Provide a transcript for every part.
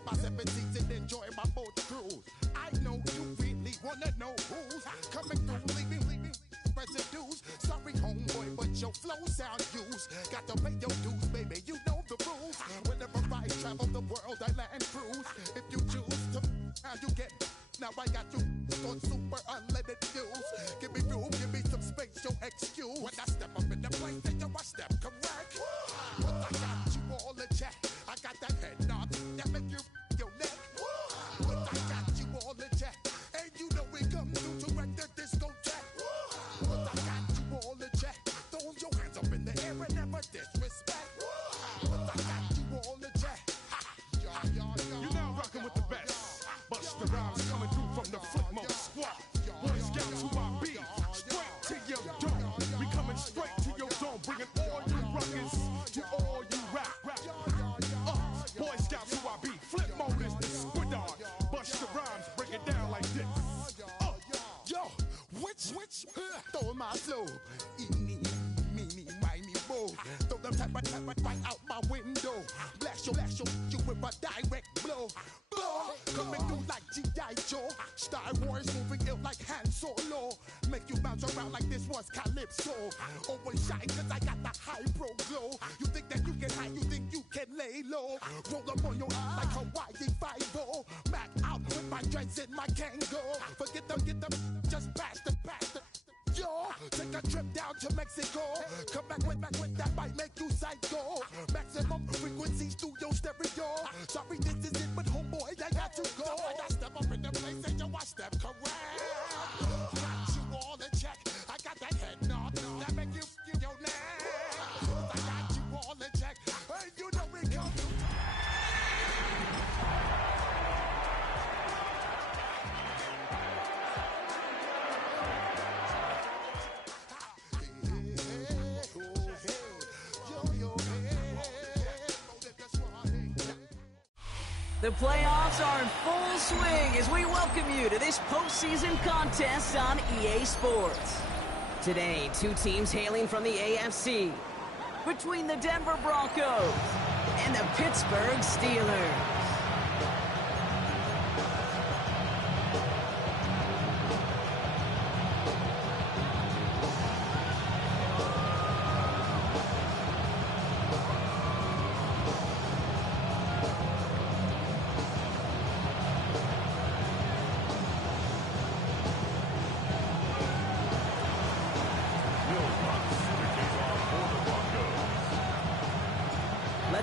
to my 7 seats and enjoy my boat cruise. I know you really wanna know who's coming through, leaving residues. Sorry, homeboy, but your flow sound used. Got to pay your dues, baby. You know the rules. Whenever I travel the world, I land cruise. If you choose to, how you get. Now I got you on super unlimited views. Give me room, give me some space, your excuse. When I step up in the place, then you step correct. But I got you all in check. I got that head nod that make you your neck. But I got you all in check. And you know we come through to wreck the discotheque. But I got you all in check. Throw your hands up in the air and never disrespect. But I got you all in check. You're now rocking with the best. Busta Rhymes coming through from the Flipmode Squad. Boy Scouts who I be. Straight to your dome. We coming straight to your dome. Bringing all you rockers to all you rap. Boy Scouts who I be. Flipmode is the squid on. Busta Rhymes break it down like this. Yo, which, throw my flow. Me, bo. Throw them type right out my window. Blast you with a direct blow. Coming through like G.I. Joe. Star Wars moving ill like Han Solo. Make you bounce around like this was Calypso. Always shine cause I got the high pro glow. You think that you can hide, you think you can lay low. Roll up on your eye like Hawaii 5-0. Mac out with my dreads in my Kango. Forget them, get them, just pass the. Yo, take a trip down to Mexico. Come back with that might make you psycho. Maximum frequencies through your stereo. Sorry, this is it, but homeboy, I got to go. I got step up in the place and yo, I step correct. Got you all in check. I got that head nod that make you your neck. I got you all in check. Hey, you know we come to. The playoffs are in full swing as we welcome you to this postseason contest on EA Sports. Today, two teams hailing from the AFC. Between the Denver Broncos and the Pittsburgh Steelers.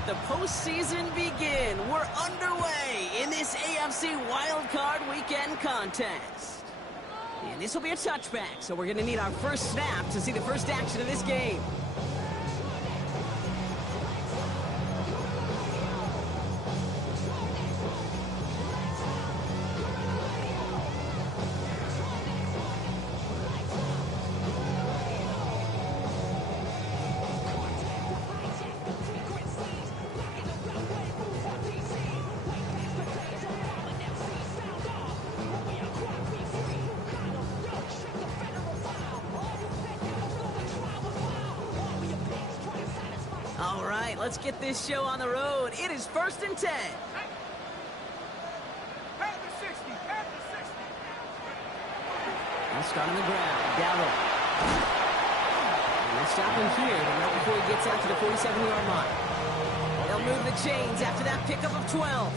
The postseason begin. We're underway in this AFC Wildcard Weekend contest. And this will be a touchback, so we're going to need our first snap to see the first action of this game. All right, let's get this show on the road. It is 1st and 10. I'll start on the ground. Dallo. We'll stop him here, but not before he gets out to the 47-yard line. They'll move the chains after that pickup of 12.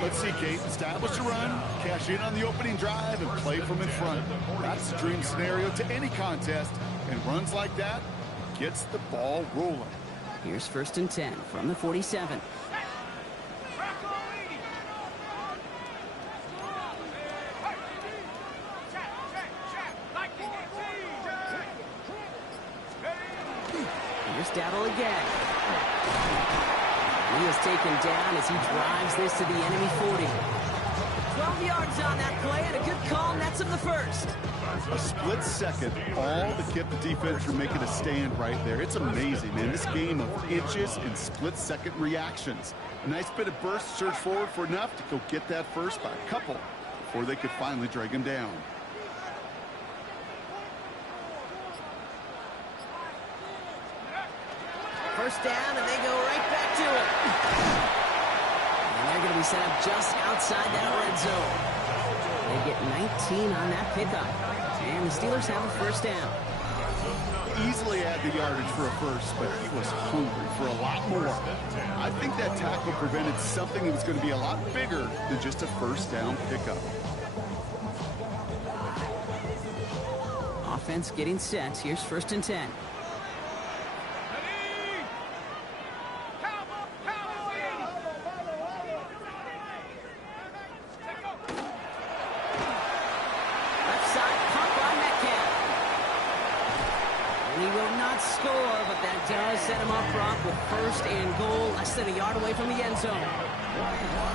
Let's see, Kate. Establish a run, cash in on the opening drive, and play from in front. That's the dream scenario to any contest, and runs like that gets the ball rolling. Here's 1st and 10 from the 47. Here's Dabble again. He is taken down as he drives this to the enemy 40. 12 yards on that play, and a good call nets him the first. A split second, all to keep the defense from making a stand right there. It's amazing, man. This game of inches and split-second reactions. A nice bit of burst, surge forward for enough to go get that first by a couple before they could finally drag him down. First down, and they go right back to it. And they're going to be set up just outside that red zone. They get 19 on that pickup. And the Steelers have a first down. Easily had the yardage for a first, but he was hungry for a lot more. I think that tackle prevented something that was going to be a lot bigger than just a first down pickup. Offense getting set. Here's 1st and 10. Left side, pump by Metcalf. And he will not score, but that does set him up, Brock, with 1st and goal, less than a yard away from the end zone.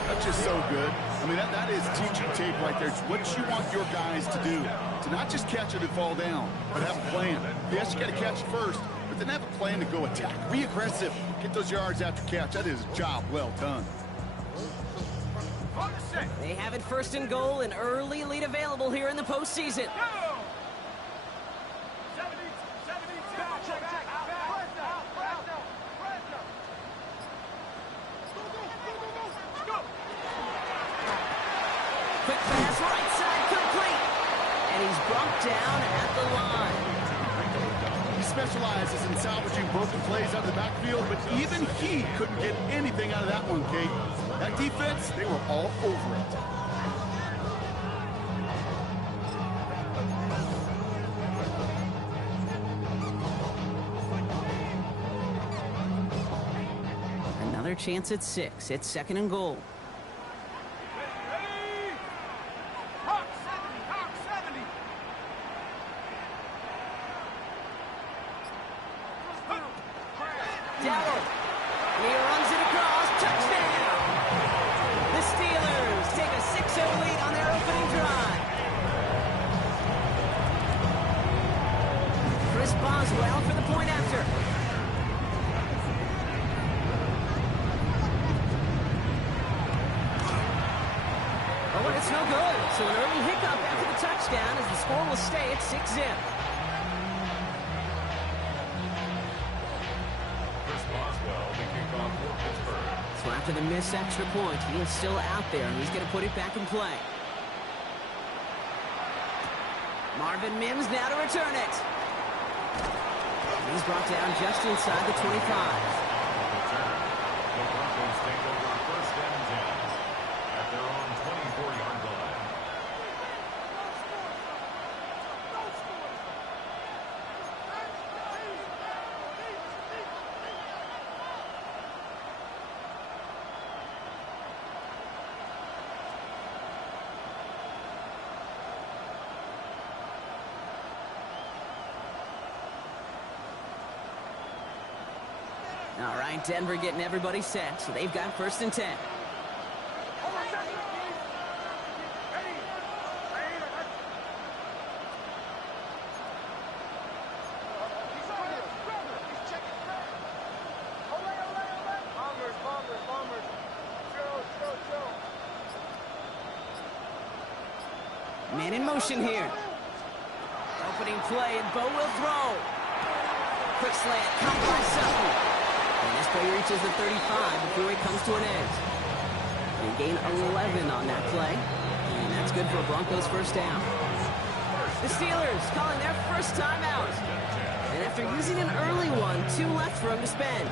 That's just so good. I mean, that is teaching tape right there. It's what you want your guys to do. To not just catch it and fall down, but have a plan. Yes, you got to catch it first, but then have a plan to go attack. Be aggressive. Get those yards after catch. That is a job well done. They have it 1st and goal, an early lead available here in the postseason. Quick pass, right side, complete. And he's brought down at the line. He specializes in salvaging broken plays out of the backfield, but even he couldn't get anything out of that one, Kate. That defense, they were all over it. Another chance at 6. It's 2nd and goal. Well for the point after. Oh, and it's no good. So an early hiccup after the touchdown as the score will stay at 6-zip. So after the missed extra point, he is still out there, and he's going to put it back in play. Marvin Mims now to return it. He's brought down just inside the 25. The Broncos take over 1st and 10 at their own 24-yard line. All right, Denver getting everybody set, so they've got 1st and 10. Man in motion here. Opening play, and Bo will throw. Quick slant, caught by Sutton. And this play reaches the 35 before it comes to an end. They gain 11 on that play. And that's good for a Broncos 1st down. The Steelers calling their first timeout. And after using an early one, 2 left for them to spend.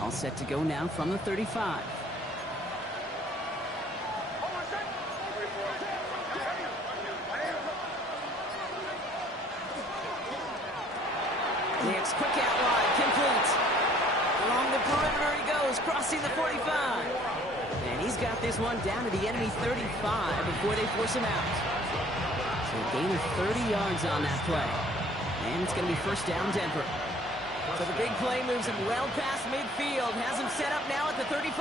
All set to go now from the 35. Hicks quick out wide, complete. Along the perimeter he goes, crossing the 45. And he's got this one down to the enemy 35 before they force him out. So a gain of 30 yards on that play. And it's going to be 1st down Denver. So the big play moves him well past midfield. Has him set up now at the 35.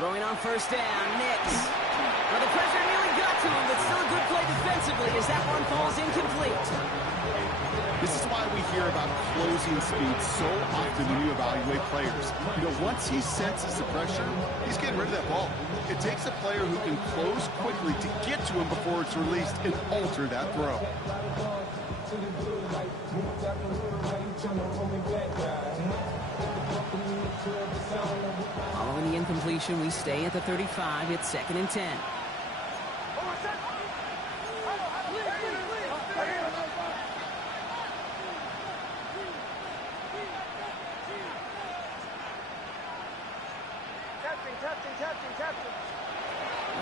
Throwing on first down, Nix. Well, the pressure nearly got to him, but still a good play defensively as that one falls incomplete. This is why we hear about closing speed so often when you evaluate players. You know, once he senses the pressure, he's getting rid of that ball. It takes a player who can close quickly to get to him before it's released and alter that throw. Following the incompletion, we stay at the 35. It's 2nd and 10.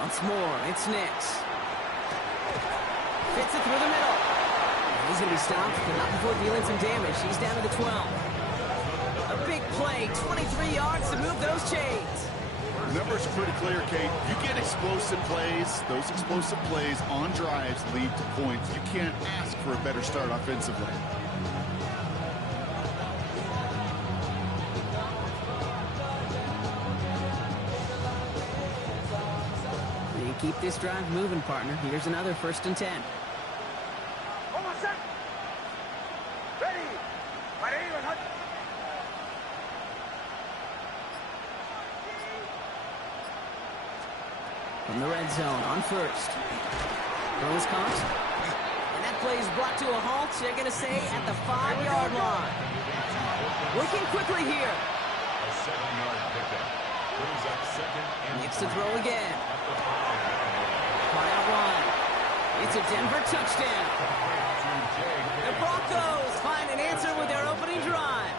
Once more, it's Nix. Fits it through the middle. He's going to be stopped, but not before dealing some damage. He's down to the 12. A big play, 23 yards to move those chains. The numbers are pretty clear, Kate. You get explosive plays. Those explosive plays on drives lead to points. You can't ask for a better start offensively. Keep this drive moving, partner. Here's another 1st and 10. From the red zone on first. Throw is caught. And that play is brought to a halt. They're going to say at the 5-yard line. Working quickly here. A 7-yard pickup. Brings up 2nd and Needs to throw again. Out wide. It's a Denver touchdown. The Broncos find an answer with their opening drive.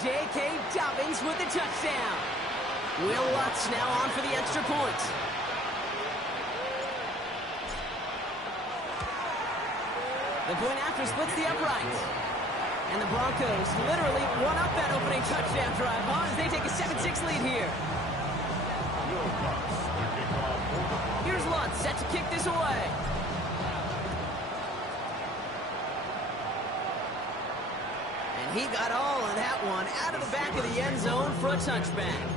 J.K. Dobbins with the touchdown. Will Lutz now on for the extra point. The point after splits the upright. And the Broncos literally won up that opening touchdown drive as they take a 7-6 lead here. Here's Lutz, set to kick this away. And he got all of that one out of the back of the end zone for a touchback.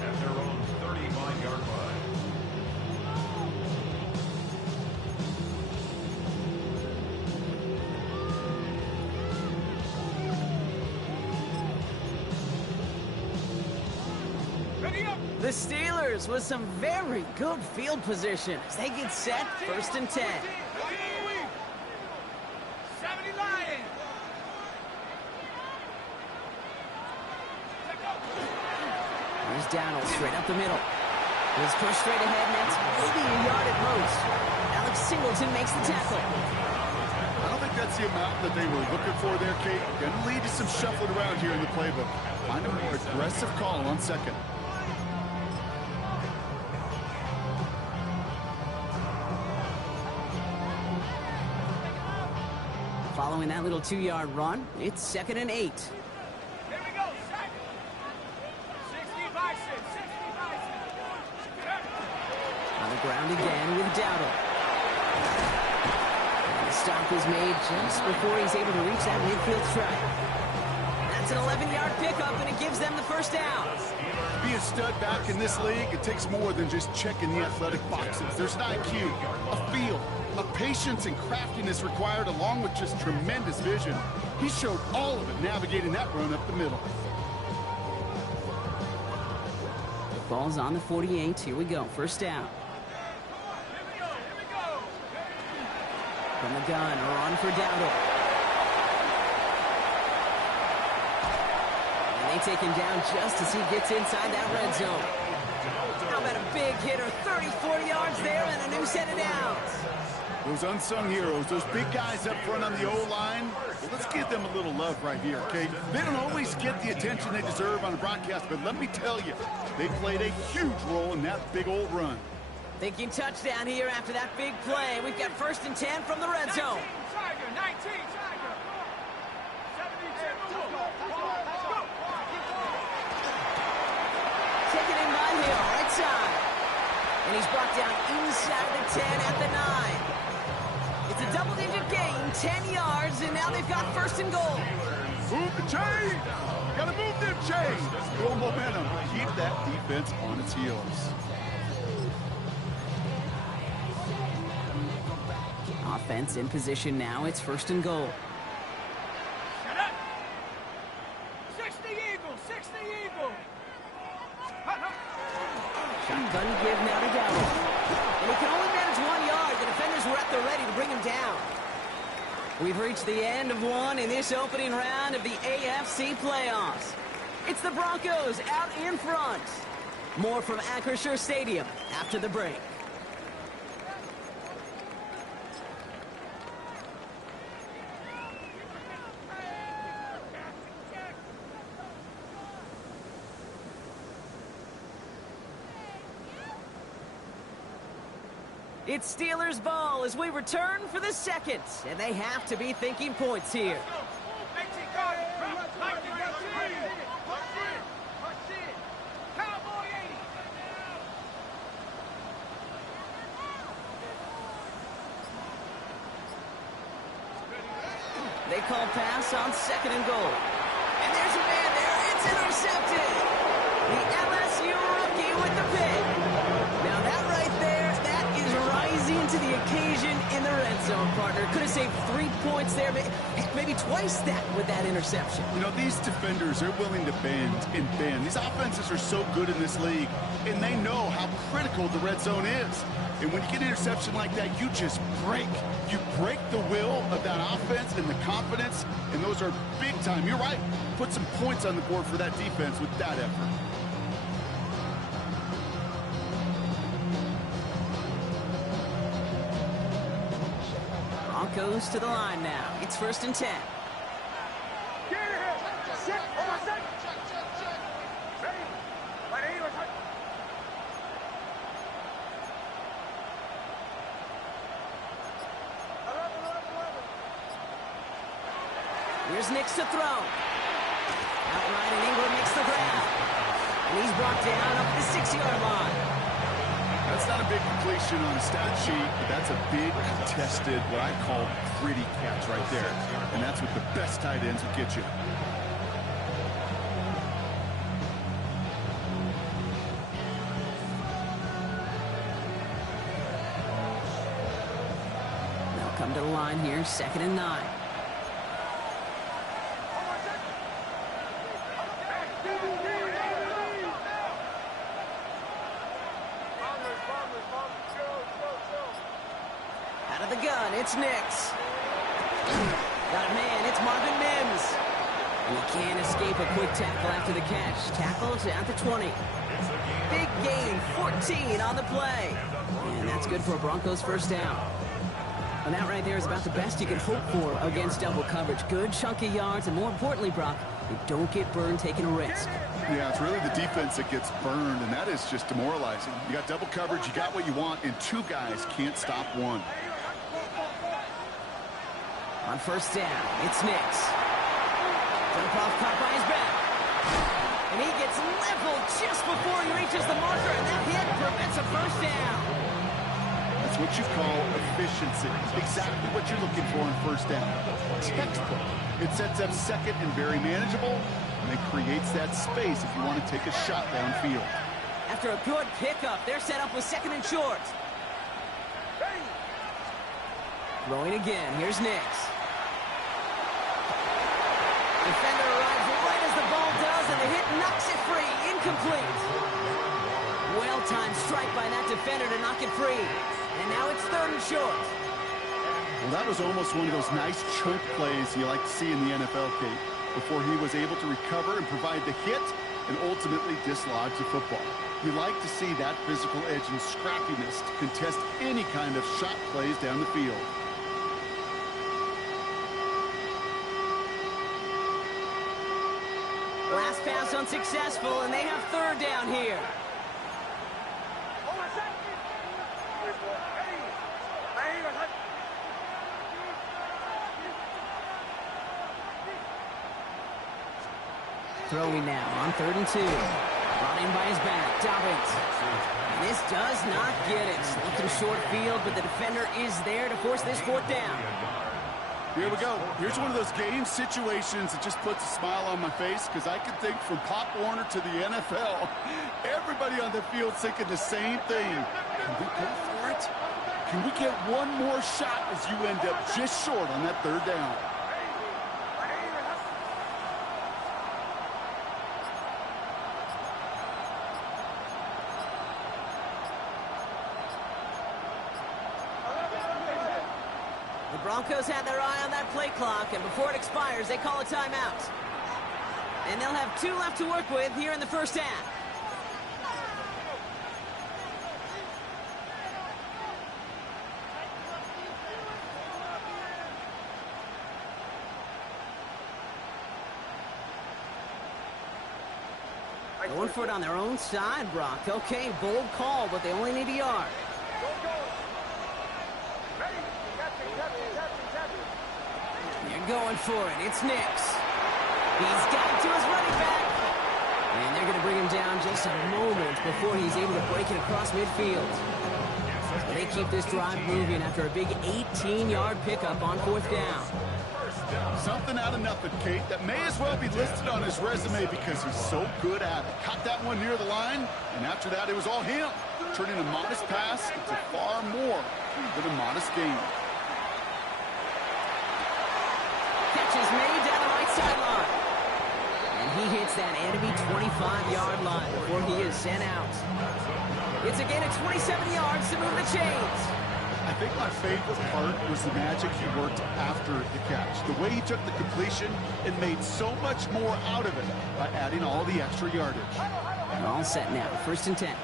At their own 35-yard line. The Steelers with some very good field position as they get set, 1st and 10. 70 Lions. Here's Donald straight up the middle. He's pushed straight ahead, and that's maybe a yard at most. Alex Singleton makes the tackle. I don't think that's the amount that they were looking for there, Kate. Going to lead to some shuffling around here in the playbook. Find a more aggressive call on 2nd. Following that little 2-yard run, it's 2nd and 8. Here we go, second. 60 Bison, 60 Bison. On the ground again with Dowdle. And the stop is made just before he's able to reach that midfield strike. That's an 11-yard pickup, and it gives them the 1st down. To be a stud back in this league, it takes more than just checking the athletic boxes. There's an IQ, a feel, a patience and craftiness required along with just tremendous vision. He showed all of it navigating that run up the middle. Ball's on the 48. Here we go. 1st down. From the gun, or on for Dowdle. And they take him down just as he gets inside that red zone. How about a big hitter, 30, 40 yards there and a new set of downs. Those unsung heroes, those big guys up front on the O-line, well, let's give them a little love right here, okay? They don't always get the attention they deserve on a broadcast, but let me tell you, they played a huge role in that big old run. Thinking touchdown here after that big play. We've got 1st and 10 from the red zone. 19 Tiger, 19 Tiger. 72. Taken in by Hill, right side. And he's brought down inside the 10 at the 9. It's a double-digit gain, 10 yards, and now they've got 1st and goal. Move the chain! Gotta move them chains. Build momentum. Keep that defense on its heels. Offense in position now. It's 1st and goal. Shut up. 60 Eagles, 60 Eagles. Shotgun give now to Dowell. And he can only manage 1 yard. The defenders were at the ready to bring him down. We've reached the end of one in this opening round of the AFC playoffs. It's the Broncos out in front. More from Acrisure Stadium after the break. It's Steelers ball as we return for the second, and they have to be thinking points here. They call pass on 2nd and goal. And there's a man there. It's intercepted. The LSU rookie with the pick. Now that right there, that is rising to the occasion in the red zone, partner. Could have saved 3 points there, maybe twice that with that interception. You know, these defenders, they're willing to bend and bend. These offenses are so good in this league, and they know how critical the red zone is. And when you get an interception like that, you just break. You break the will of that offense and the confidence, and those are big time. You're right. Put some points on the board for that defense with that effort. Broncos to the line now. It's 1st and 10. Here's Nix to throw. Outright, and Ingram makes the grab. And he's brought down up the 6-yard line. That's not a big completion on a stat sheet, but that's a big contested, what I call gritty catch right there. And that's what the best tight ends will get you. They'll come to the line here, 2nd and 9. Out of the gun, it's Nix. Got a man, it's Marvin Mims. And he can't escape a quick tackle after the catch. Tackles at the 20. Big gain, 14 on the play. And that's good for a Broncos 1st down. And that right there is about the best you can hope for against double coverage. Good chunky yards, and more importantly, Brock, you don't get burned taking a risk. Yeah, it's really the defense that gets burned, and that is just demoralizing. You got double coverage, you got what you want, and 2 guys can't stop one. On 1st down, it's Nix. Jump off, caught by his back. And he gets leveled just before he reaches the marker, and that hit prevents a 1st down. That's what you call efficiency. Exactly what you're looking for in 1st down. Textbook. It sets up 2nd and very manageable, and it creates that space if you want to take a shot downfield. After a good pickup, they're set up with 2nd and short. Throwing again, here's Nix. Defender arrives right as the ball does, and the hit knocks it free. Incomplete. Well-timed strike by that defender to knock it free. And now it's 3rd and short. Well, that was almost one of those nice chunk plays you like to see in the NFL, Kate, before he was able to recover and provide the hit and ultimately dislodge the football. You like to see that physical edge and scrappiness to contest any kind of shot plays down the field. Last pass unsuccessful, and they have 3rd down here. Throwing now on 3rd and 2. Brought in by his back, Dobbins. And this does not get it. Looking short field, but the defender is there to force this 4th down. Here we go. Here's one of those game situations that just puts a smile on my face because I can think from Pop Warner to the NFL, everybody on the field thinking the same thing. Can we go for it? Can we get one more shot as you end up just short on that third down? The Broncos had their eye on that play clock, and before it expires, they call a timeout. And they'll have 2 left to work with here in the first half. Going for it on their own side, Brock. Okay, bold call, but they only need a yard. You're going for it. It's Nix. He's got it to his running back. And they're going to bring him down just a moment before he's able to break it across midfield. So they keep this drive moving after a big 18-yard pickup on 4th down. Something out of nothing, Kate, that may as well be listed on his resume because he's so good at it. Caught that one near the line, and after that, it was all him, turning a modest pass into far more than a modest gain. Catch is made down the right sideline. And he hits that enemy 25-yard line before he is sent out. It's a gain of 27 yards to move the chains. I think my favorite part was the magic he worked after the catch. The way he took the completion and made so much more out of it by adding all the extra yardage. And all set now, 1st and 10.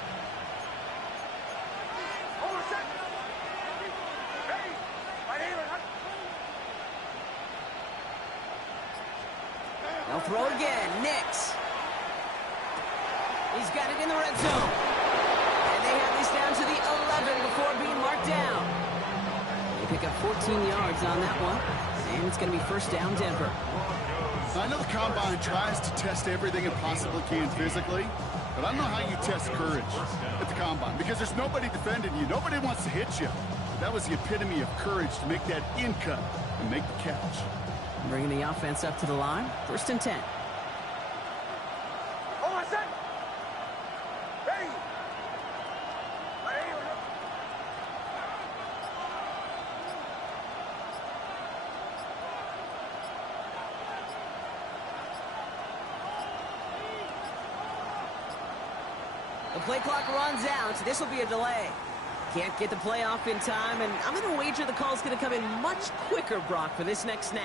They'll throw it again. Nix. He's got it in the red zone. And they have this down to the 11 before being marked down. They pick up 14 yards on that one. And it's going to be 1st down, Denver. I know the Combine tries to test everything it possibly can physically, but I don't know how you test courage at the Combine because there's nobody defending you. Nobody wants to hit you. That was the epitome of courage to make that in cut and make the catch. Bringing the offense up to the line. 1st and 10. The play clock runs out. This will be a delay. Can't get the play off in time, and I'm going to wager the call's going to come in much quicker, Brock, for this next snap.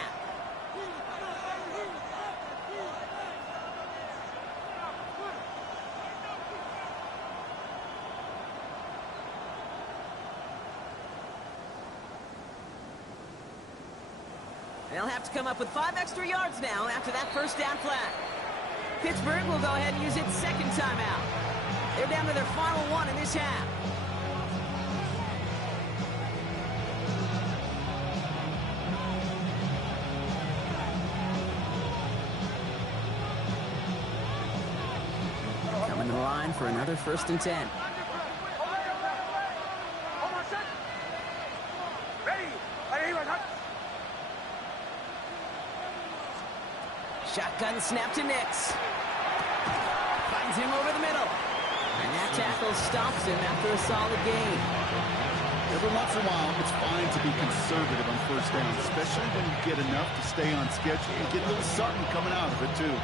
They'll have to come up with 5 extra yards now after that 1st down flag. Pittsburgh will go ahead and use its 2nd timeout. They're down to their final one in this half. Coming to the line for another 1st and 10. Shotgun snap to Nix. Finds him over the middle. And that tackle stops him after a solid gain. Every once in a while, it's fine to be conservative on 1st down, especially when you get enough to stay on schedule and get a little something coming out of it, too.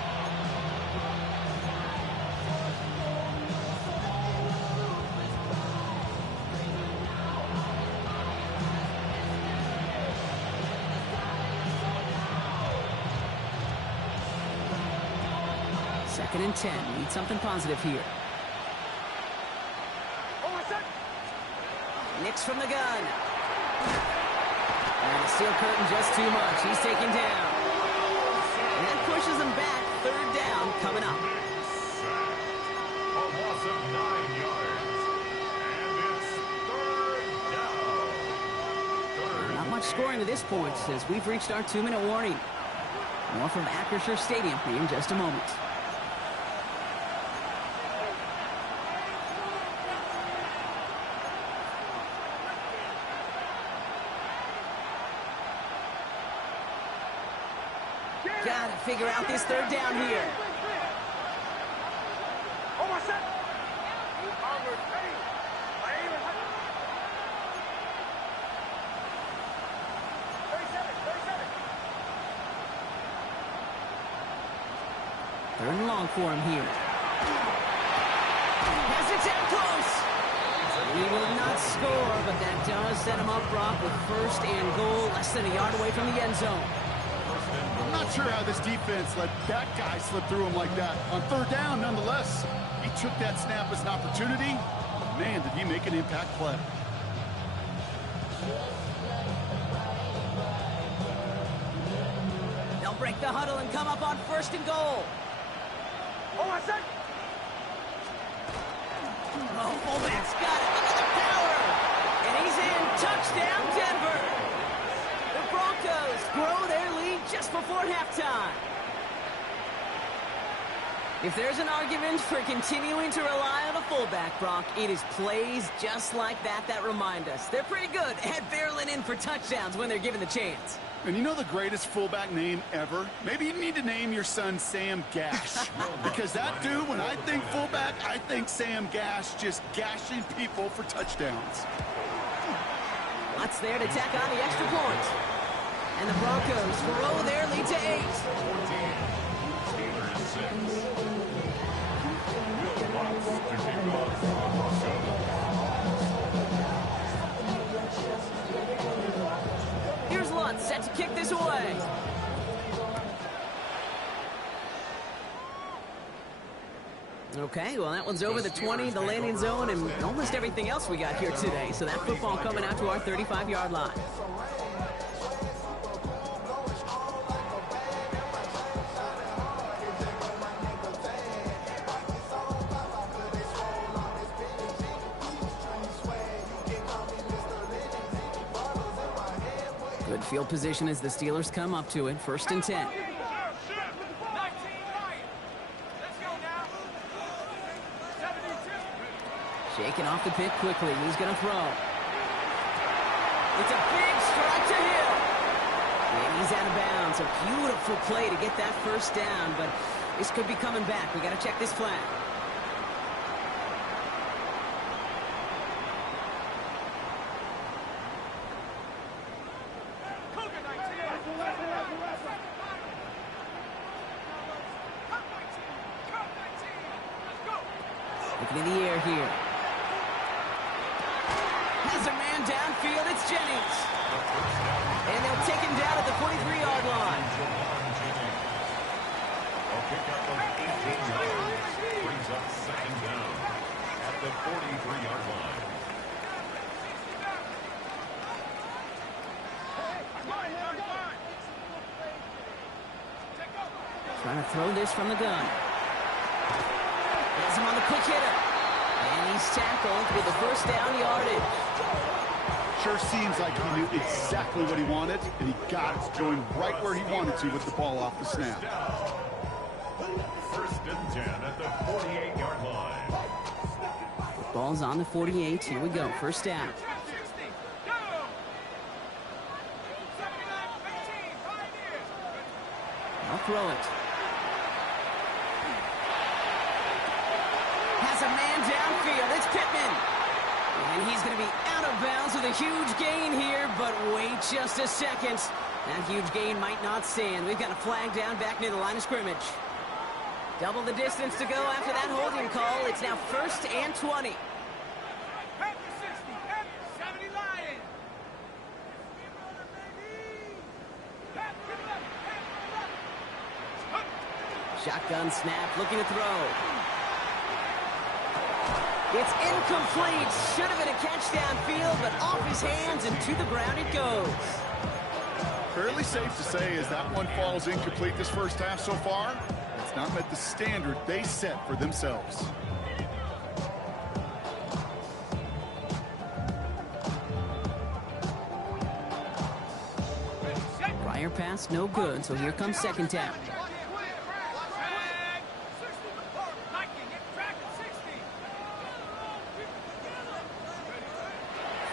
Second and 10. Need something positive here. Nix from the gun. And the steel curtain just too much. He's taken down. And that pushes him back. 3rd down coming up. A loss of 9 yards. And it's 3rd down. Not much scoring to this point as we've reached our 2-minute warning. More from Acrisure Stadium in just a moment. Gotta figure out this third down here. Third and long for him here. Has it down close. He will not score, but that does set him up, Brock, with first and goal, less than a yard away from the end zone. I'm not sure how this defense let that guy slip through him like that. On third down, nonetheless, he took that snap as an opportunity. Man, did he make an impact play. They'll break the huddle and come up on first and goal. Oh, fullback's got it. Look at the power. And he's in. Touchdown, Denver. The Broncos grow their lead just before halftime. If there's an argument for continuing to rely on a fullback, Brock, it is plays just like that that remind us. They're pretty good at barreling in for touchdowns when they're given the chance. And you know the greatest fullback name ever? Maybe you need to name your son Sam Gash. Because that dude, when I think fullback, I think Sam Gash just gashing people for touchdowns. Lots there to tack on the extra point. And the Broncos grow their lead to 8. Here's Lutz set to kick this away. Okay, well, that one's over the 20, the landing zone, and almost everything else we got here today. So that football coming out to our 35-yard line. Good field position as the Steelers come up to it. First and 10. Shaking off the pick quickly. He's going to throw. It's a big strike to him. And he's out of bounds. A beautiful play to get that first down, but this could be coming back. We got to check this flag. Looking in the air here. Has a man downfield. It's Jennings. And they'll take him down at the 43-yard line. Brings up second down at the 43-yard line. Trying to throw this from the gun. Has him on the quick hitter. And he's tackled with the first down yardage. Sure seems like he knew exactly what he wanted, and he got it going right where he wanted to with the ball off the snap. First and 10 at the 48-yard line. Ball's on the 48. Here we go. First down. I'll throw it. Has a man downfield. It's Pittman. And he's going to be out of bounds with a huge gain here, but wait just a second. That huge gain might not stand. We've got a flag down back near the line of scrimmage. Double the distance to go after that holding call. It's now first and 20. Shotgun snap, looking to throw. It's incomplete. Should have been a catch downfield, but off his hands and to the ground it goes. Fairly safe to say as that one falls incomplete this first half so far, it's not met the standard they set for themselves. Prior pass, no good, so here comes second down.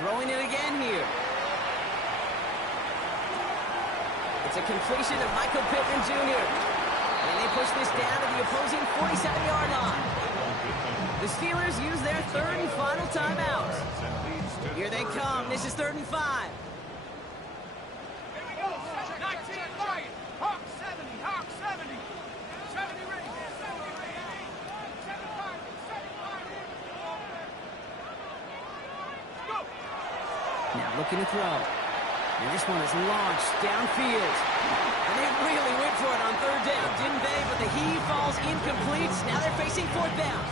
Throwing it again here. It's a completion to Michael Pittman Jr. And they push this down to the opposing 47-yard line. The Steelers use their third and final timeout. Here they come. This is 3rd and 5. Here we go. 19 Lion. Hawk 70. Hawk 70. 70 ready. 70 ready. 75. 75. Go. Now looking to throw. And this one is launched downfield. And they really went for it on 3rd down, didn't they? But the heave falls incomplete. Now they're facing 4th down.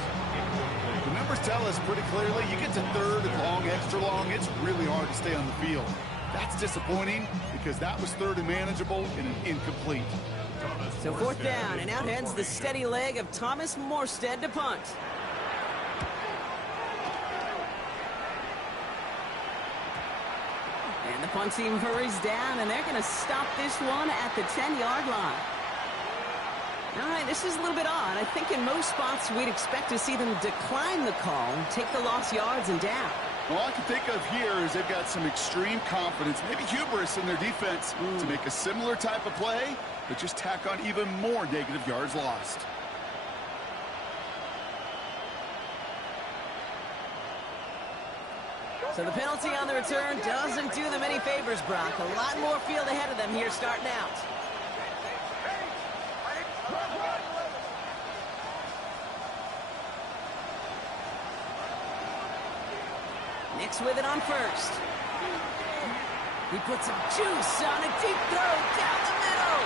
The numbers tell us pretty clearly, you get to 3rd and long, extra long, it's really hard to stay on the field. That's disappointing because that was 3rd and manageable and an incomplete. So 4th down, and out heads the steady leg of Thomas Morstead to punt. And the punt team hurries down, and they're going to stop this one at the 10-yard line. All right, this is a little bit odd. I think in most spots we'd expect to see them decline the call, take the lost yards and down. All I can think of here is they've got some extreme confidence, maybe hubris in their defense to make a similar type of play, but just tack on even more negative yards lost. So the penalty on the return doesn't do them any favors, Brock. A lot more field ahead of them here starting out. Nix with it on 1st. He puts some juice on a deep throw down the middle.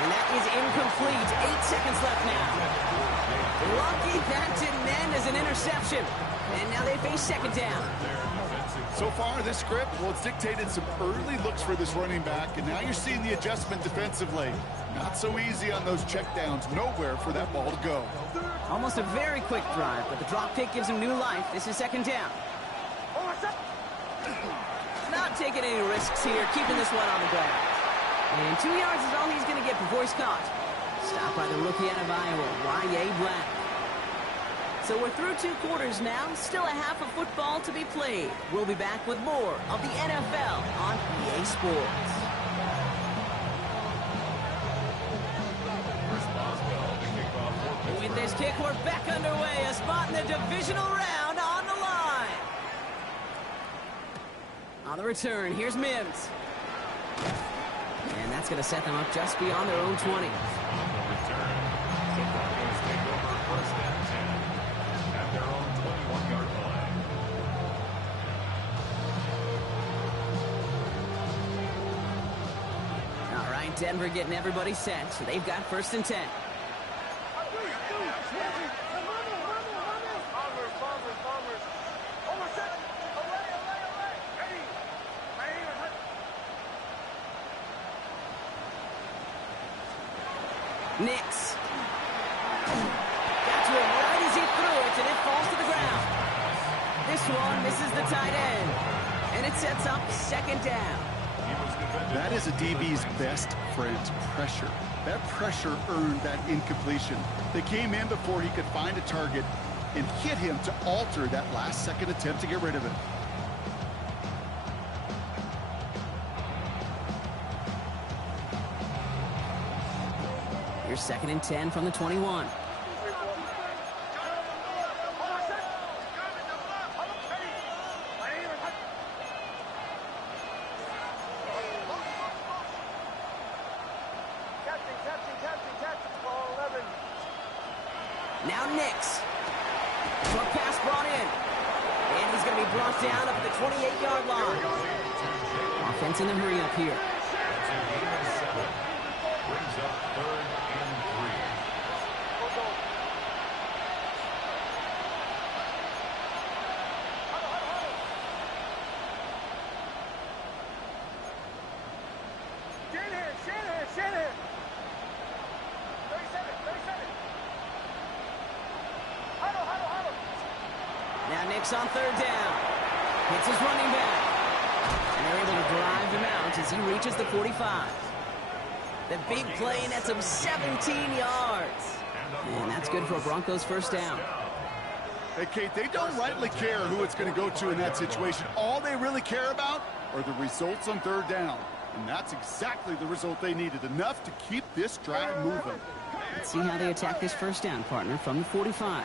And that is incomplete. 8 seconds left now. Lucky that didn't end as an interception. And now they face 2nd down. So far, this script, well, it's dictated some early looks for this running back, and now you're seeing the adjustment defensively. Not so easy on those checkdowns. Nowhere for that ball to go. Almost a very quick drive, but the drop kick gives him new life. This is 2nd down. Not taking any risks here, keeping this one on the ground. And 2 yards is all he's going to get before he's caught. Stopped by the rookie out of Iowa, Y.A. Black. So we're through 2 quarters now, still a half of football to be played. We'll be back with more of the NFL on EA Sports. With this kick, we're back underway. A spot in the divisional round on the line. On the return, here's Mims. And that's going to set them up just beyond their own 20. Denver getting everybody set, so they've got 1st and 10. Nix. Got to him right as he threw it, and it falls to the ground. This one misses the tight end, and it sets up 2nd down. That is a DB's best friend, pressure. That pressure earned that incompletion. They came in before he could find a target and hit him to alter that last-second attempt to get rid of it. Here's 2nd and 10 from the 21. Now Nix. Short pass brought in. And he's going to be brought down up at the 28-yard line. Offense in the hurry up here. Brings up 3rd and 3. Shanahan. 37. Huddle. Now Nix on 3rd down. Hits his running back. And they're able to drive him out as he reaches the 45. The big play nets him 17 yards. And that's good for a Broncos 1st down. Hey, Kate, they don't rightly care who it's going to go to in that situation. All they really care about are the results on 3rd down. And that's exactly the result they needed, enough to keep this drive moving. Let's see how they attack this first down, partner, from the 45.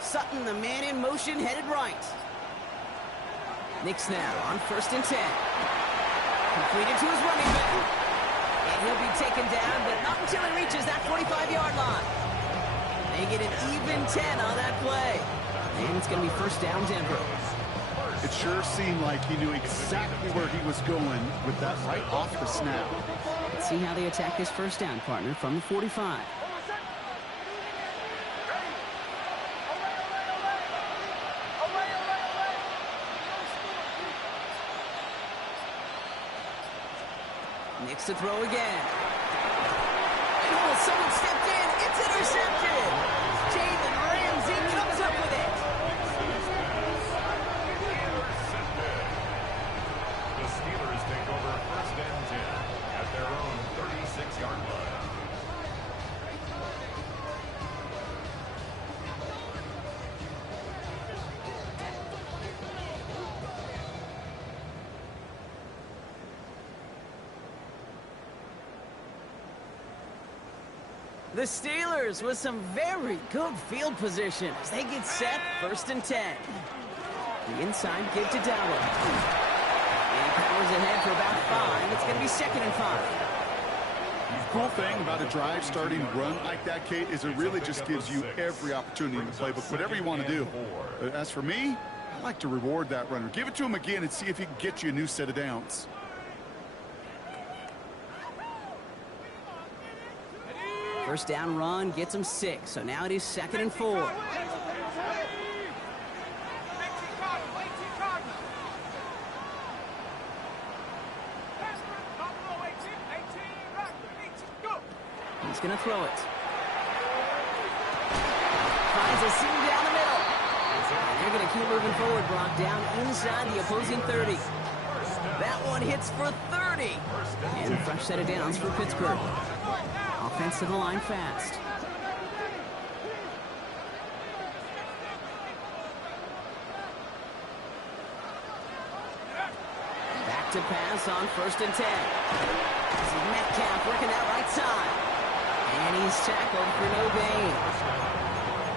Sutton, the man in motion, headed right. Nix now on 1st and 10. Completed to his running back. And he'll be taken down, but not until he reaches that 45-yard line. They get an even 10 on that play. And it's going to be 1st down, Denver. It sure seemed like he knew exactly where he was going with that right off the snap. Let's see how they attack this first down, partner, from the 45. Nix to throw again. Oh, someone stepped in. It's intercepted. Jalen Ramsey comes up with it. The Steelers take over 1st and 10 at their own 36-yard line. The Steelers with some very good field position as they get set 1st and 10. The inside give to Dowell. And he powers ahead for about 5. It's going to be 2nd and 5. The cool thing about a drive starting run like that, Kate, is it really just gives you every opportunity in the playbook, whatever you want to do. As for me, I like to reward that runner. Give it to him again and see if he can get you a new set of downs. First down run gets him 6, so now it is 2nd and 4. He's going to throw it. Finds a seam down the middle. And they're going to keep moving forward, Brock, down inside the opposing 30. That one hits for 30. And a fresh set of downs for Pittsburgh. Offense to the line fast. Back to pass on 1st and 10. This is Metcalf working that right side. And he's tackled for no gain.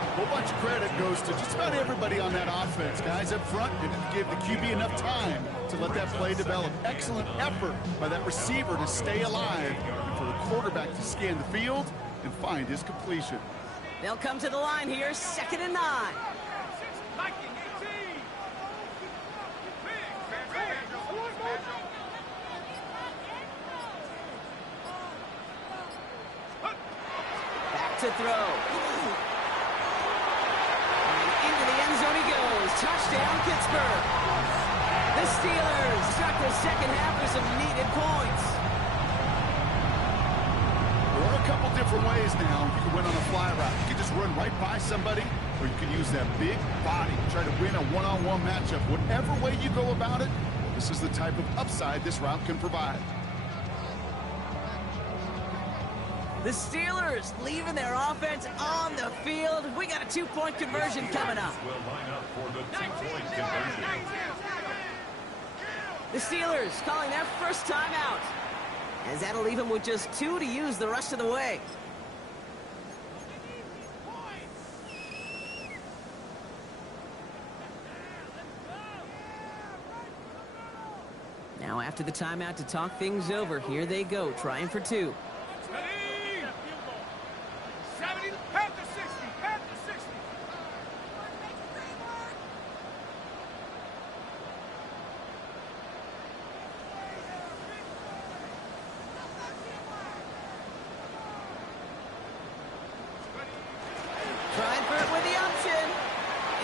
A whole bunch of credit goes to just about everybody on that offense. Guys up front didn't give the QB enough time to let that play develop. Excellent effort by that receiver to stay alive and for the quarterback to scan the field and find his completion. They'll come to the line here, 2nd and 9. Back to throw. And into the end zone he goes. Touchdown, Pittsburgh. The Steelers start the second half with some needed points. There are a couple different ways now. You can win on a fly route. You can just run right by somebody, or you can use that big body to try to win a one-on-one matchup. Whatever way you go about it, this is the type of upside this route can provide. The Steelers leaving their offense on the field. We got a 2-point conversion coming up. Will line up for the 2-point conversion. The Steelers calling their first timeout, as that'll leave them with just 2 to use the rest of the way. Now after the timeout to talk things over, here they go, trying for 2. Trying for it with the option.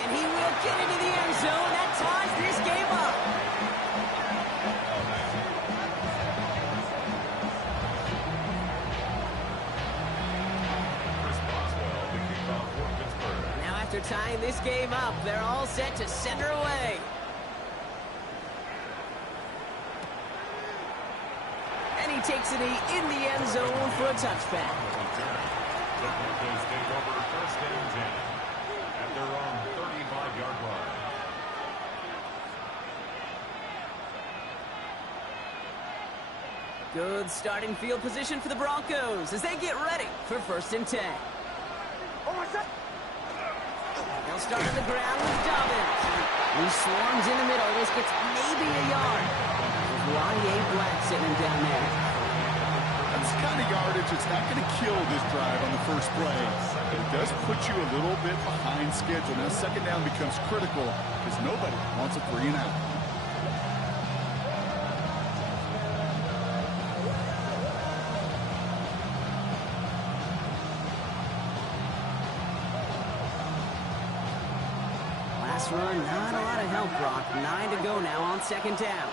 And he will get into the end zone. That ties this game up. Now after tying this game up, they're all set to send her away. And he takes it in the end zone for a touchback. The Broncos take over 1st and 10 at their own Good starting field position for the Broncos as they get ready for 1st and 10. They'll start on the ground with Dobbins. He swarms in the middle. This gets maybe a yard. Y.A. Black sitting him down there. That's the kind of yardage that's not going to kill this drive on the first play. But it does put you a little bit behind schedule. Now, 2nd down becomes critical because nobody wants a 3 and out. Last run, not a lot of help, Brock. 9 to go now on 2nd down.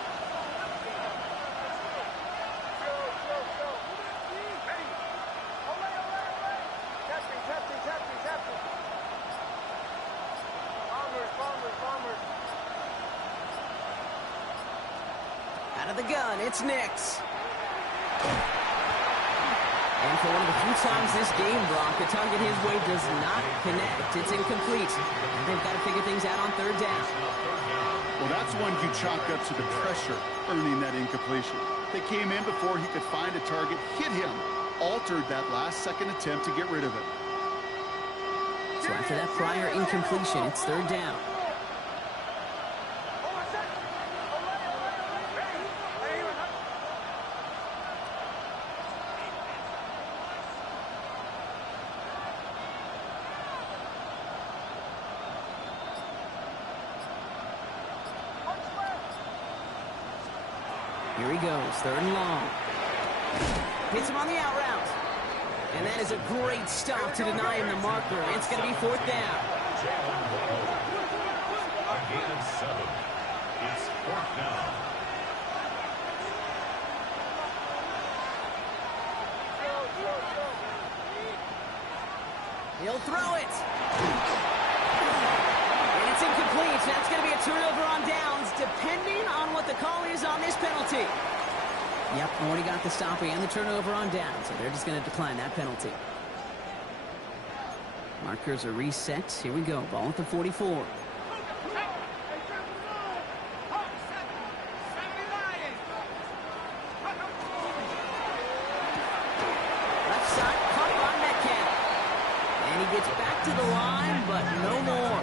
Out of the gun, it's Nix. And for one of the few times this game, Brock, the target his way does not connect. It's incomplete. And they've got to figure things out on 3rd down. Well, that's one you chalk up to the pressure earning that incompletion. They came in before he could find a target, hit him, altered that last 2nd attempt to get rid of it. So after that prior incompletion, it's 3rd down. Here he goes, 3rd and long. Hits him on the out route. And that is a great stop to deny him the marker. It's going to be 4th down. A gain of 7. It's 4th down. He'll throw it. And it's incomplete. That's going to be a turnover on downs, depending on what the call is on this penalty. Yep, already got the stop and the turnover on down, so they're just going to decline that penalty. Markers are reset. Here we go. Ball at the 44. Gets back to the line, but no more.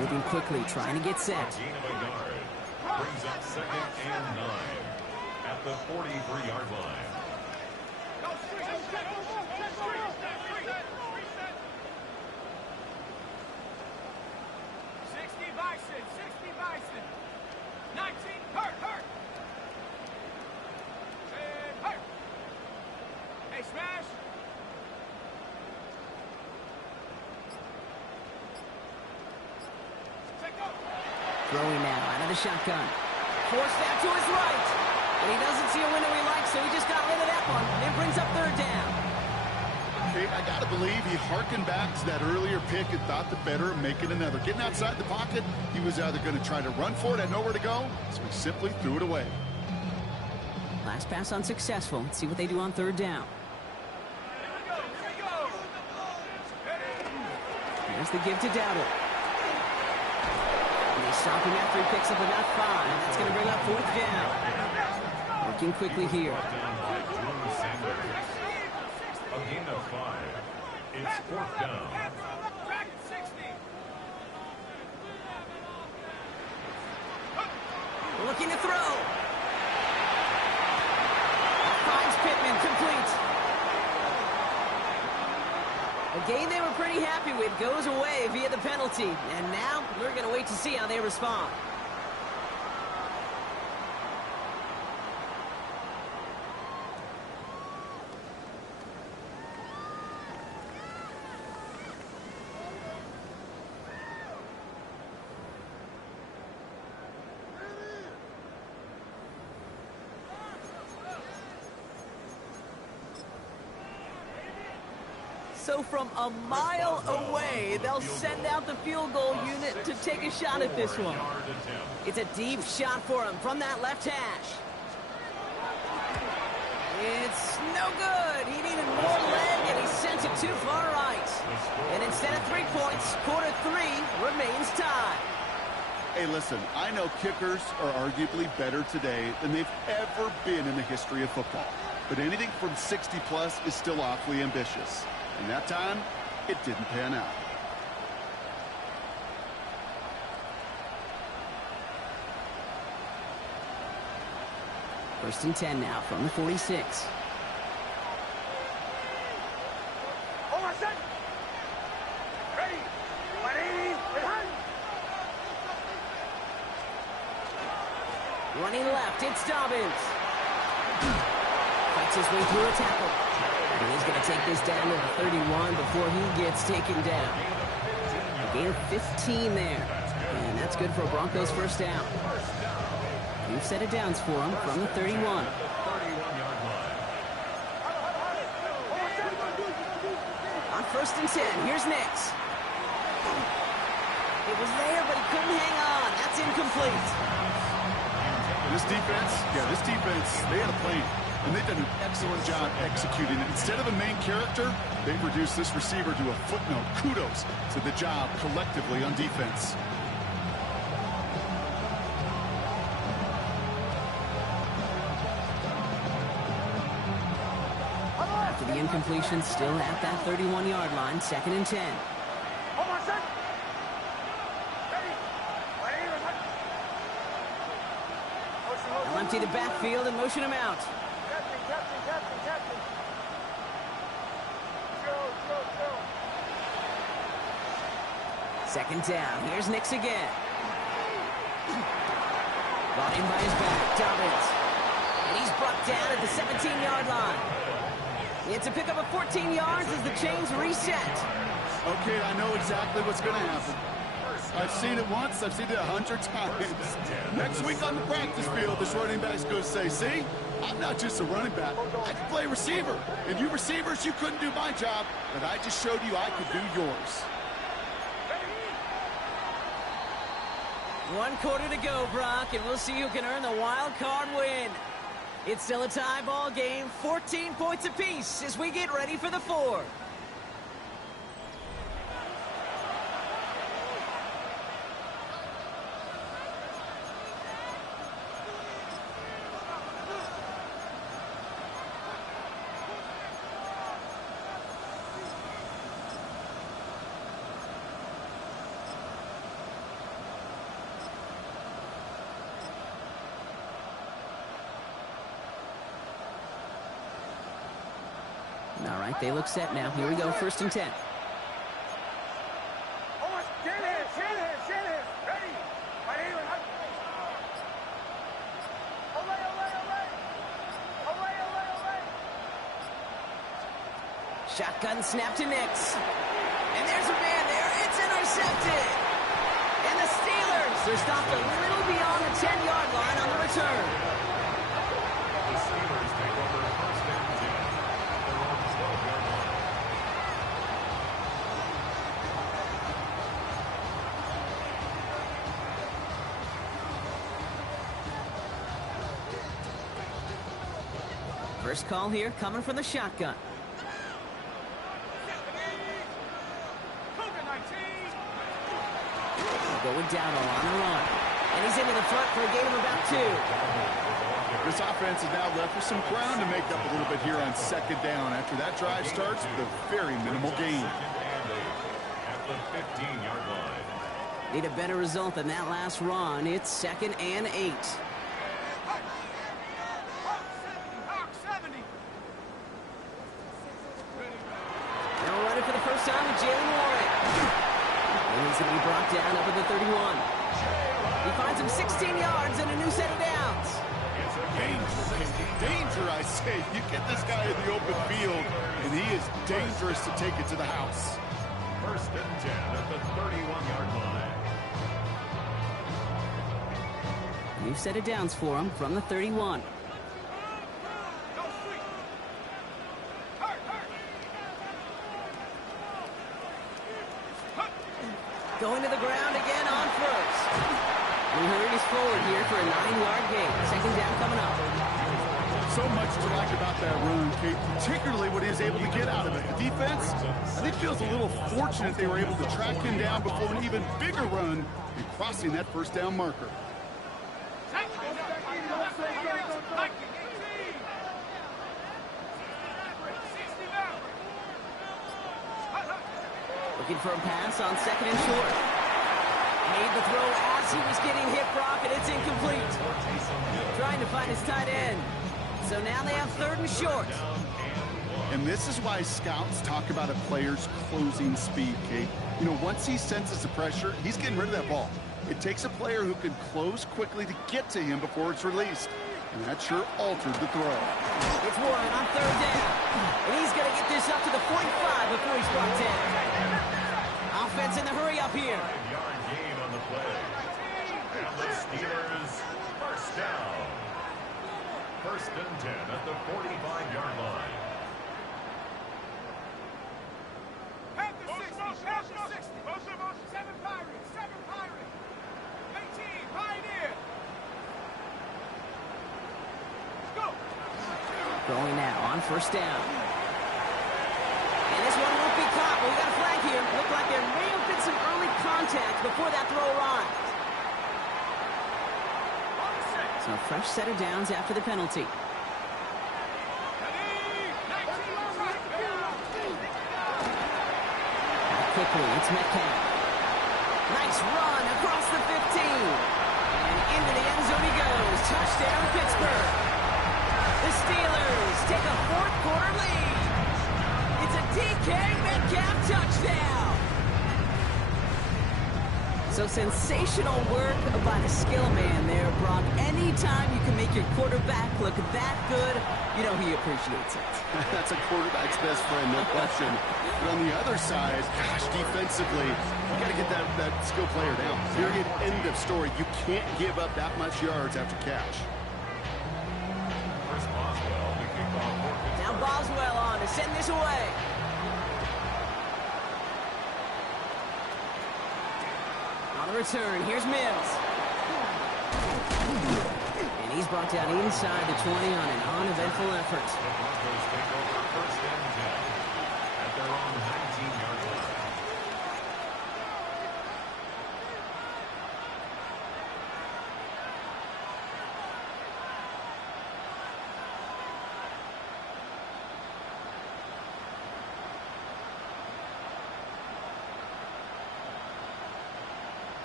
Moving quickly, trying to get set. Gain of a yard. Brings up 2nd and 9 at the 43-yard line. 60 Bison. 19, hurt. And hurt. Hey, smash. Throwing now out of the shotgun. Forced out to his right. And he doesn't see a window he likes, so he just got rid of that one. It brings up 3rd down. Okay, I got to believe he harkened back to that earlier pick and thought the better of making another. Getting outside the pocket, he was either going to try to run for it, had nowhere to go, so he simply threw it away. Last pass unsuccessful. Let's see what they do on 3rd down. Here's the give to Dowdle. And they stop him after he picks up about 5. That's going to bring up 4th down. Working quickly here. A gain of 5. It's 4th down. Looking to throw. Finds Pittman, complete. A game they were pretty happy with goes away via the penalty. And now we're going to wait to see how they respond. So from a mile away, they'll send out the field goal unit to take a shot at this one. It's a deep shot for him from that left hash. It's no good. He needed more leg, and he sent it too far right. And instead of 3 points, quarter 3 remains tied. Hey, listen, I know kickers are arguably better today than they've ever been in the history of football. But anything from 60-plus is still awfully ambitious. And that time, it didn't pan out. First and 10 now from the 46. Running left, it's Dobbins. Fights his way through a tackle. And he's going to take this down to the 31 before he gets taken down. A gain of 15 there. And that's good for a Broncos first down. New set of downs for him from the 31. On first and 10, here's Nix. It was there, but he couldn't hang on. That's incomplete. This defense, they had a plan, and they've done an excellent job executing it. Instead of a main character, they've reduced this receiver to a footnote. Kudos to the job collectively on defense. After the incompletion, still at that 31-yard line, second and 10. They'll empty the backfield and motion him out. Second down. Here's Nix again. Brought in by his back, Dobbins. And he's brought down at the 17-yard line. It's a pickup of 14 yards as the chains reset. Okay, I know exactly what's going to happen. I've seen it once, I've seen it 100 times. Next week on the practice field, this running back's going to say, see, I'm not just a running back, I can play receiver. And you receivers, you couldn't do my job, but I just showed you I could do yours. 1 quarter to go, Brock, and we'll see who can earn the wild card win. It's still a tie ball game, 14 points apiece as we get ready for the fourth. All right, they look set now. Here we go, first and 10. Shotgun snap to Nix. And there's a man there. It's intercepted. And the Steelers, they're stopped a little beyond the 10-yard line on the return. The Steelers take over first and 10. Their own 12-yard line. First call here coming from the shotgun. Going down on the run. And he's into the front for a gain of about 2. This offense is now left with some ground to make up a little bit here on second down after that drive starts with a very minimal gain. At the 15-yard line. Need a better result than that last run. It's second and 8. Now running for the first time with Jalen Warren. And he's going to be brought down up at the 31. He finds him 16 yards and a new set of downs. Danger, I say. You get this guy in the open field, and he is dangerous to take it to the house. First and 10 at the 31-yard line. New set of downs for him from the 31. Going to the ground again on first. We hurries forward here for a 9-yard gain. Second down coming up. So much to like about that run, Kate, particularly what he was able to get out of it. The defense, I think, feels a little fortunate they were able to track him down before an even bigger run and crossing that first down marker. Looking for a pass on 2nd and short. Made the throw as he was getting hit, Brock, and it's incomplete. Trying to find his tight end. So now they have 3rd and short. And this is why scouts talk about a player's closing speed, Kate. You know, once he senses the pressure, he's getting rid of that ball. It takes a player who can close quickly to get to him before it's released. And that sure altered the throw. It's Warren on 3rd down. And he's going to get this up to the 45 before he's brought down. Offense in the hurry up here. 5-yard gain on the play. And the Steelers first down. 1st and 10 at the 45-yard line. Head to 60, head to 60. 7 Pirates, 7 Pirates. 18, Pioneer. Let's go. Going now on 1st down. And this one won't be caught, but we got a flag here. Looked like there may have been some early contact before that throw arrived. So a fresh set of downs after the penalty. Quickly, it's Metcalf. Nice run across the 15. And into the end zone he goes. Touchdown, Pittsburgh. The Steelers take a 4th quarter lead. It's a DK Metcalf touchdown. So sensational work by the skill man there, Brock. Anytime you can make your quarterback look that good, you know he appreciates it. That's a quarterback's best friend, no question. But on the other side, gosh, defensively, you got to get that skill player down. Period, end of story. You can't give up that much yards after catch. Now Boswell on to send this away. On the return, here's Mims. And he's brought down inside the 20 on an uneventful effort. The Broncos take over 1st and 10 at their own 19-yard line.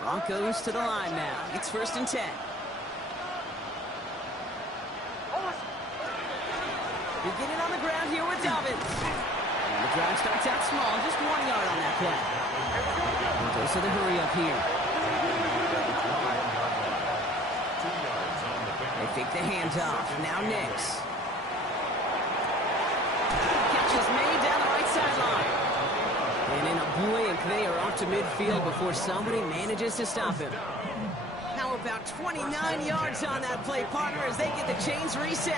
Broncos to the line now. It's 1st and 10. Beginning on the ground here with Dobbins. And the drive starts out small, just 1 yard on that play. And goes to the hurry up here. They fake the handoff. Now Nix. Catch is made down the right sideline. And in a blink, they are off to midfield before somebody manages to stop him. How about 29 yards on that play, partner, as they get the chains reset?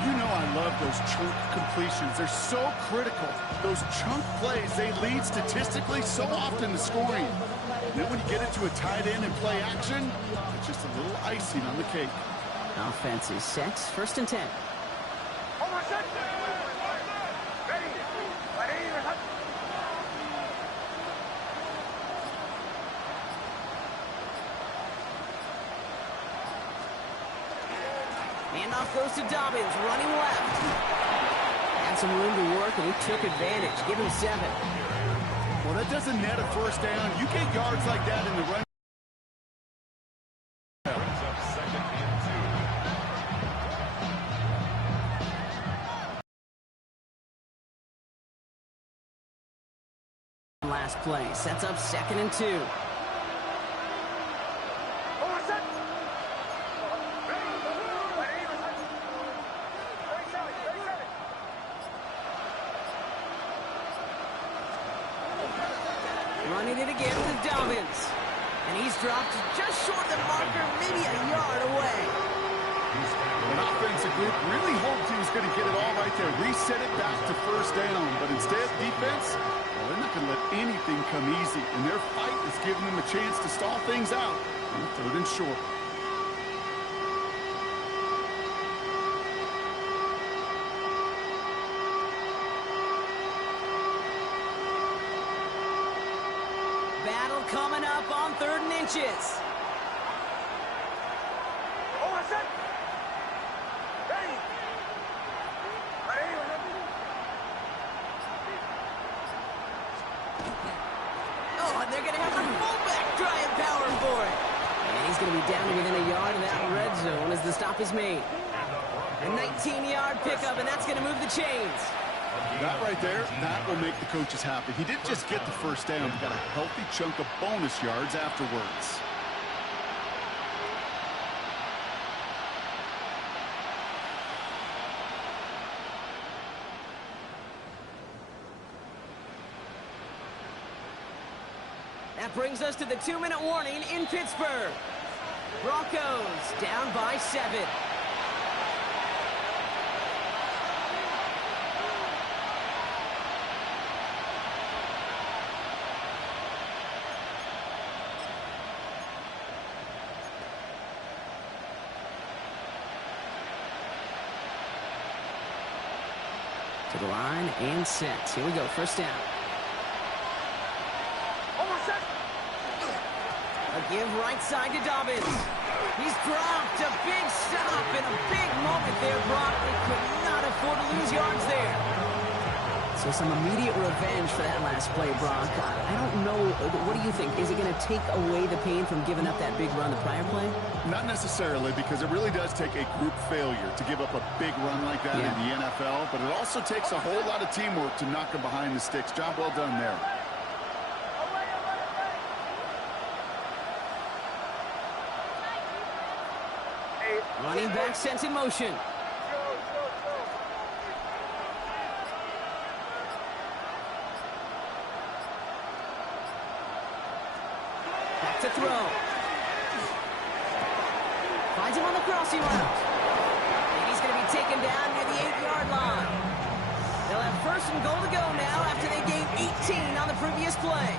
You know I love those chunk completions. They're so critical. Those chunk plays, they lead statistically so often to scoring. And then when you get into a tight end and play action, it's just a little icing on the cake. Offense is set. 1st and 10. Handoff goes to Dobbins, running left. Had some room to work, and he took advantage. Give him 7. Well, that doesn't net a 1st down. You get yards like that in the run. Brings up 2nd and 2. Last play sets up 2nd and 2. Running it again with Dobbins. And he's dropped just short of the marker, maybe a yard away. An offensive group really hoped he was going to get it all right there, reset it back to 1st down. But instead, defense, well, they're not going to let anything come easy. And their fight is giving them a chance to stall things out on 3rd and short. Still coming up on 3rd and inches. Oh, and they're going to have the fullback trying power for it. And he's going to be down to within a yard of that red zone as the stop is made. A 19-yard pickup, and that's going to move the chains. That right there, that will make the coaches happy. He didn't just get the first down, he got a healthy chunk of bonus yards afterwards. That brings us to the 2-minute warning in Pittsburgh. Broncos down by 7. To the line and set. Here we go, first down. A give right side to Dobbins. He's dropped. A big stop and a big moment there, Brock. They could not afford to lose yards there. So some immediate revenge for that last play, Brock. I don't know. What do you think? Is it going to take away the pain from giving up that big run the prior play? Not necessarily, because it really does take a group failure to give up a big run like that in the NFL. But it also takes a whole lot of teamwork to knock them behind the sticks. Job well done there. Running back sent in motion. Back to throw. Finds him on the crossing route. And he's going to be taken down near the 8-yard line. They'll have 1st and goal to go now after they gained 18 on the previous play.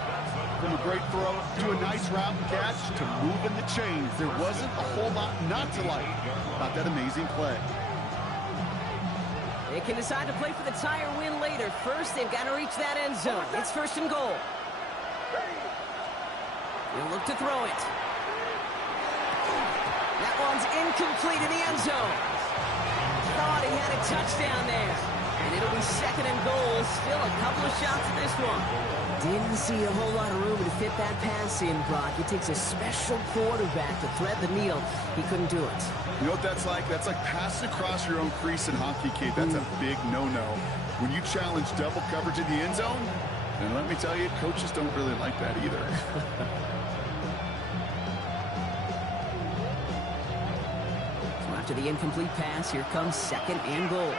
From a great throw to a nice route and catch to moving the chains. There wasn't a whole lot not to like about that amazing play. They can decide to play for the tie or win later. First, they've got to reach that end zone. It's 1st and goal. He'll look to throw it. That one's incomplete in the end zone. Thought he had a touchdown there. And it'll be 2nd and goal. Still a couple of shots at this one. Didn't see a whole lot of room to fit that pass in, Brock. It takes a special quarterback to thread the needle. He couldn't do it. You know what that's like? That's like passing across your own crease in hockey, Kate. That's a big no-no. When you challenge double coverage in the end zone, and let me tell you, coaches don't really like that either. So after the incomplete pass, here comes 2nd and goal.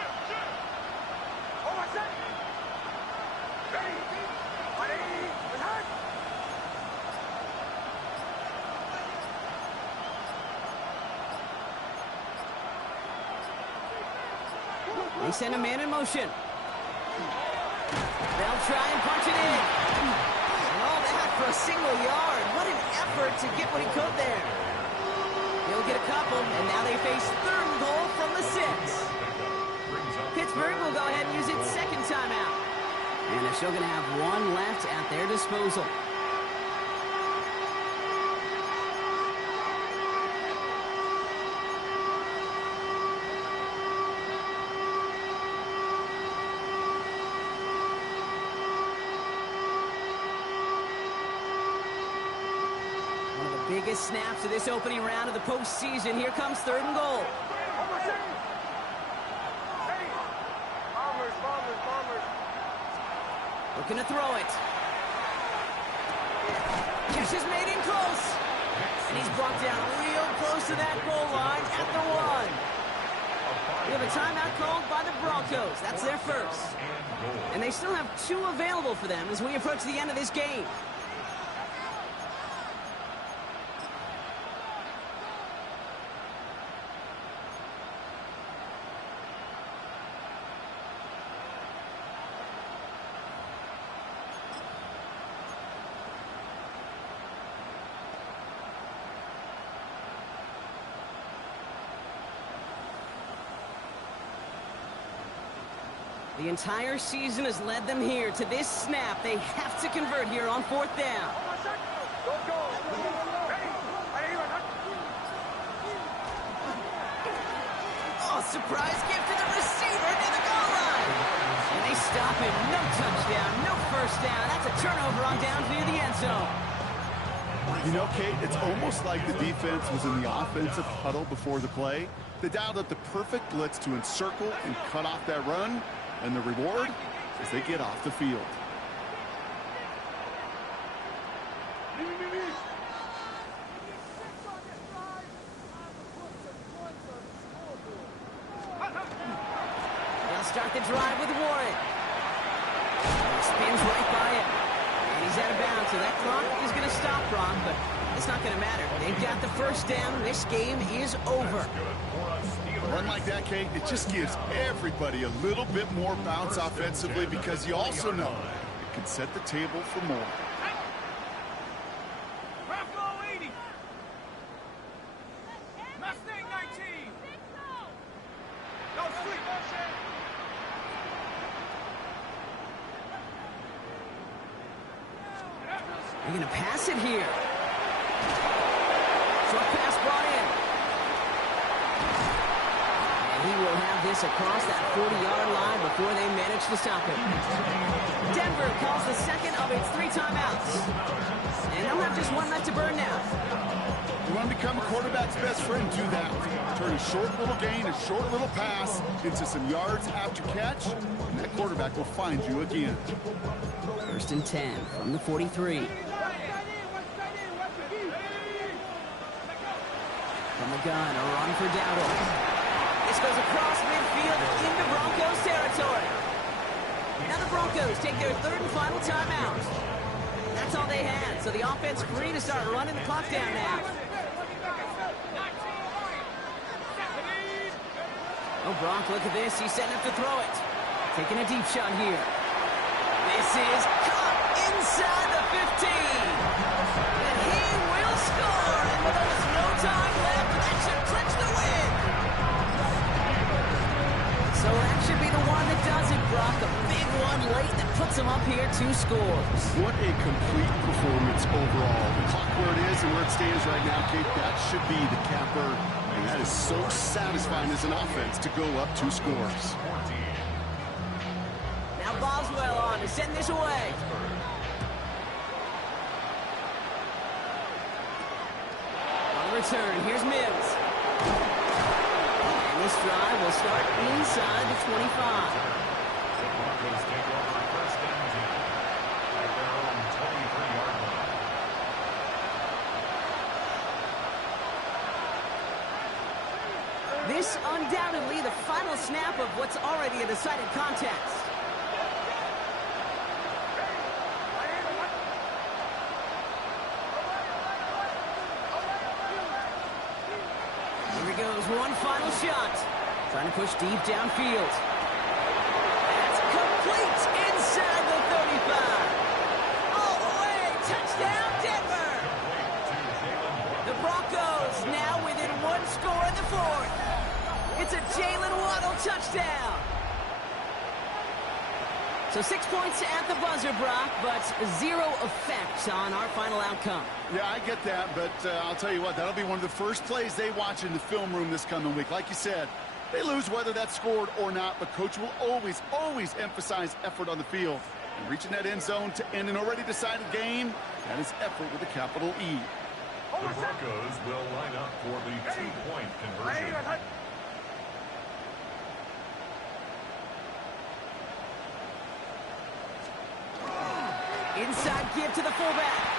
They send a man in motion. They'll try and punch it in. And all that for a single yard. What an effort to get what he could there. He'll get a couple, and now they face 3rd and goal from the 6. Pittsburgh will go ahead and use its 2nd timeout. And they're still going to have one left at their disposal. Biggest snaps of this opening round of the postseason. Here comes 3rd and goal. Looking to throw it. Catch is made in close. And he's brought down real close to that goal line at the 1. We have a timeout called by the Broncos. That's their first. And they still have 2 available for them as we approach the end of this game. The entire season has led them here to this snap. They have to convert here on 4th down. Oh, surprise gift to the receiver near the goal line. And they stop him. No touchdown, no first down. That's a turnover on down near the end zone. You know, Kate, it's almost like the defense was in the offensive huddle before the play. They dialed up the perfect blitz to encircle and cut off that run. And the reward is they get off the field. They'll start the drive with Warren. Spins right by him. And he's out of bounds, so that clock is going to stop, Ron, but it's not going to matter. They've got the first down. This game is over. A run like that, Kate, it just gives everybody a little bit more bounce offensively because you also know it can set the table for more. Bronco 80. Mustang 19. No sweep. They're going to pass it here. Short pass brought in. And he will have this across that 40-yard line before they manage to stop him. Denver calls the second of its 3 timeouts. And they'll have just one left to burn now. You want to become a quarterback's best friend, do that. Turn a short little gain, a short little pass into some yards after catch, and that quarterback will find you again. 1st and 10 from the 43. From the gun, a run for Dowdle. This goes across midfield into Broncos territory. Now the Broncos take their 3rd and final timeout. That's all they had, so the offense free to start running the clock down now. Oh, Bronk, look at this. He's setting up to throw it. Taking a deep shot here. This is caught inside the 15. And he will score. And with almost no time left, that should clinch the win. So that should be the one that does it, Brock. A big one late that puts him up here 2 scores. What a complete performance overall. The clock where it is and where it stands right now, Kate, that should be the capper. And that is so satisfying as an offense to go up 2 scores. Now Boswell on to send this away. On the return, here's Mims. And this drive will start inside the 25. The Broncos take over 1st and 10 at their own 23-yard line. This undoubtedly the final snap of what's already a decided contest. Here he goes, one final shot. Trying to push deep downfield. That's complete inside the 35. All the way, touchdown Denver. The Broncos now within 1 score in the 4th. It's a Jalen Waddle touchdown. So 6 points at the buzzer, Brock, but 0 effect on our final outcome. Yeah, I get that, but I'll tell you what, that'll be one of the first plays they watch in the film room this coming week. Like you said, they lose whether that's scored or not, but Coach will always, always emphasize effort on the field. And reaching that end zone to end an already decided game, that is effort with a capital E. The Broncos will line up for the 2-point conversion. Inside give to the fullback.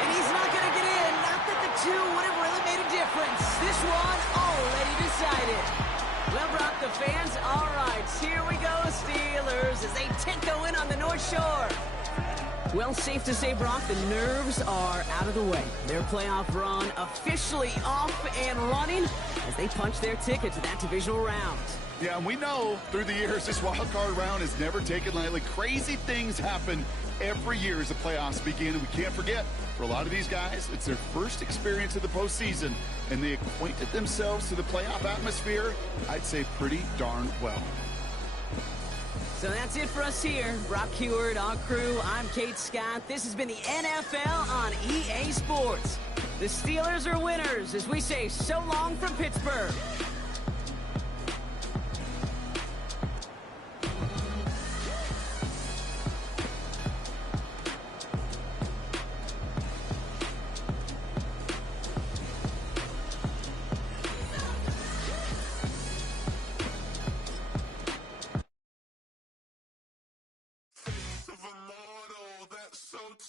And he's not going to get in. Not that the 2 would have really made a difference. This one already decided. Well, Brock, the fans, all right. Here we go, Steelers, as they tinko in on the North Shore. Well, safe to say, Brock, the nerves are out of the way. Their playoff run officially off and running as they punch their ticket to that divisional round. Yeah, and we know through the years this wild card round is never taken lightly. Crazy things happen every year as the playoffs begin, and we can't forget, for a lot of these guys, it's their first experience of the postseason, and they acquainted themselves to the playoff atmosphere, I'd say pretty darn well. So that's it for us here. Brock Heward, our crew, I'm Kate Scott. This has been the NFL on EA Sports. The Steelers are winners as we say so long from Pittsburgh.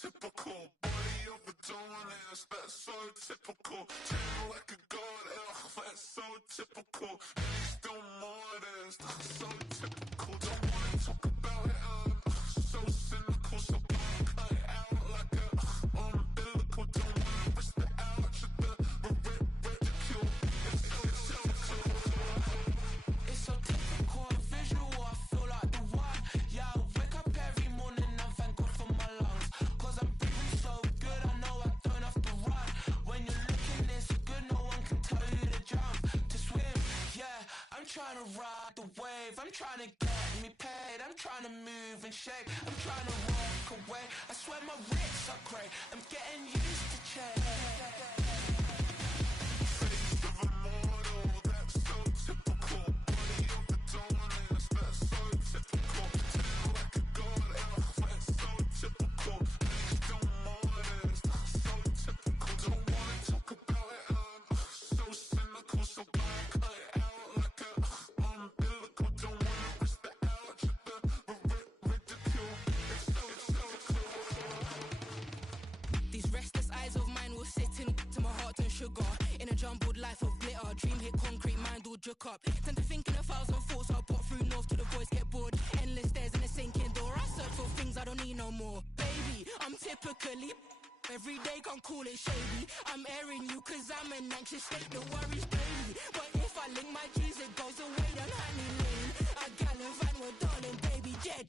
Typical body of a donut, that's so typical. Tell like a god, that's so typical. Still modest, so typical. Don't wanna talk about it, so cynical. So cut it out like a umbilical. Don't wanna risk the ouch of the ridicule. It's so typical, visual. I feel like the one. Yeah, I wake up every morning and thank God for my lungs. Cause I'm breathing so good, I know I don't have to run. When you're looking this good, no one can tell you to jump, to swim. Yeah, I'm trying to ride the wave, I'm trying to get me paid, I'm trying to move and shake, I'm trying to walk away. I swear my wrists are great, I'm getting used to change. Face of a mortal, that's so typical. Body of a donut, that's so typical. Tell like a god, that's so typical. Still modest, so typical. Don't wanna talk about it, so cynical. So cut it out like a umbilical. Don't wanna risk the ouch of the ridicule. It's so These restless eyes of mine will sit in to my heart and sugar. In a jumbled life of glitter, dream hit concrete, mind all jerk up. Tend to think in 1,000 thoughts, I'll pop through north to the voice, get bored. Endless stairs in a sinking door, I search for things I don't need no more. Baby, I'm typically every day can't call it shady. I'm airing you cause I'm an anxious state, the worries daily. But if I link my G's, it goes away, then honey lane. I gallivant with darling, baby, jet.